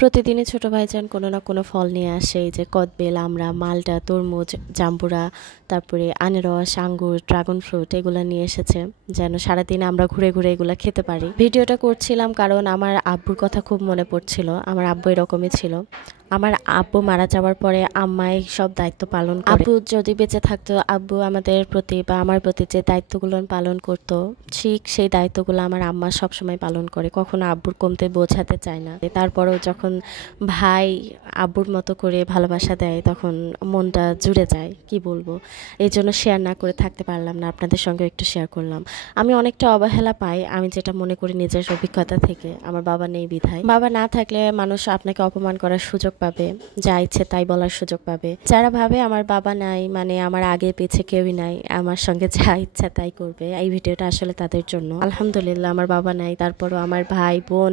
প্রতিদিনই ছোট ভাইজান কোনো না কোনো ফল নিয়ে আসে। এই যে কদবেল, আমড়া, মালটা, তরমুজ, জাম্বুরা, তারপরে আনারস, আঙ্গুর, ড্রাগন ফ্রুট এগুলো নিয়ে এসেছে যেন সারাদিন আমরা ঘুরে ঘুরে এগুলো খেতে পারি। ভিডিওটা করছিলাম কারণ আমার আব্বুর কথা খুব মনে পড়ছিল। আমার আব্বু এরকমই ছিল। আমার আব্বু মারা যাওয়ার পরে আম্মাই সব দায়িত্ব পালন করে। আব্বু যদি বেঁচে থাকতো, আব্বু আমাদের প্রতি বা আমার প্রতি যে দায়িত্বগুলো পালন করত, ঠিক সেই দায়িত্বগুলো আমার আম্মা সবসময় পালন করে। কখনো আব্বুর কমতে বোঝাতে চায় না। তারপরেও যখন ভাই আব্বুর মতো করে ভালোবাসা দেয় তখন মনটা জুড়ে যায়, কি বলবো। এই জন্য শেয়ার না করে থাকতে পারলাম না, আপনাদের সঙ্গে একটু শেয়ার করলাম। আমি অনেকটা অবহেলা পাই, আমি যেটা মনে করি নিজের অভিজ্ঞতা থেকে। আমার বাবা নেই বিধায়। বাবা না থাকলে মানুষ আপনাকে অপমান করার সুযোগ পাবে, যা ইচ্ছে তাই বলার সুযোগ পাবে। যারা ভাবে আমার বাবা নাই মানে আমার আগে পিছে কেউই নাই, আমার সঙ্গে যা ইচ্ছা তাই করবে, এই ভিডিওটা আসলে তাদের জন্য। আলহামদুলিল্লাহ আমার বাবা নাই, তারপরও আমার ভাই বোন,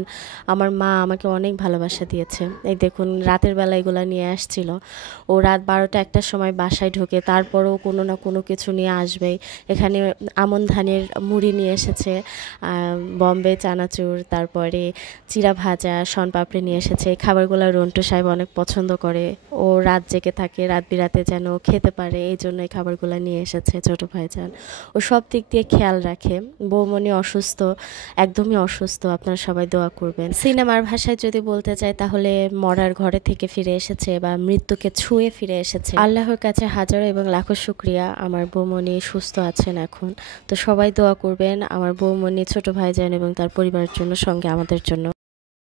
আমার মা আমাকে অনেক ভালোবাসা দিয়েছে। এই দেখুন রাতের বেলা এগুলো নিয়ে আসছিল। ও রাত 12টা 1টার সময় বাসায় ঢোকে, তারপরও কোনো না কোনো কিছু নিয়ে আসবেই। এখানে আমন ধানের মুড়ি নিয়ে এসেছে, বম্বে চানাচুর, তারপরে চিরা ভাজা, শনপাপড়ি নিয়ে এসেছে। এই খাবারগুলো রন্টু সাহেব অনেক পছন্দ করে। ও রাত জেগে থাকে, রাত বিরাতে যেন খেতে পারে, এই জন্য এই খাবারগুলো নিয়ে এসেছে ছোট ভাইজান। ও সব দিক দিয়ে খেয়াল রাখে। বৌমনি অসুস্থ, একদমই অসুস্থ, আপনারা সবাই দোয়া করবেন। সিনেমার ভাষায় যদি বলতে চাই তাহলে মরার ঘরে থেকে ফিরে এসেছে বা মৃত্যুকে ছুঁয়ে ফিরে এসেছে। আল্লাহর কাছে হাজারো এবং লাখো শুকরিয়া, আমার বৌমনি সুস্থ আছেন এখন। তো সবাই দোয়া করবেন আমার বৌমনি, ছোট ভাইজান এবং তার পরিবারের জন্য, সঙ্গে আমাদের জন্য।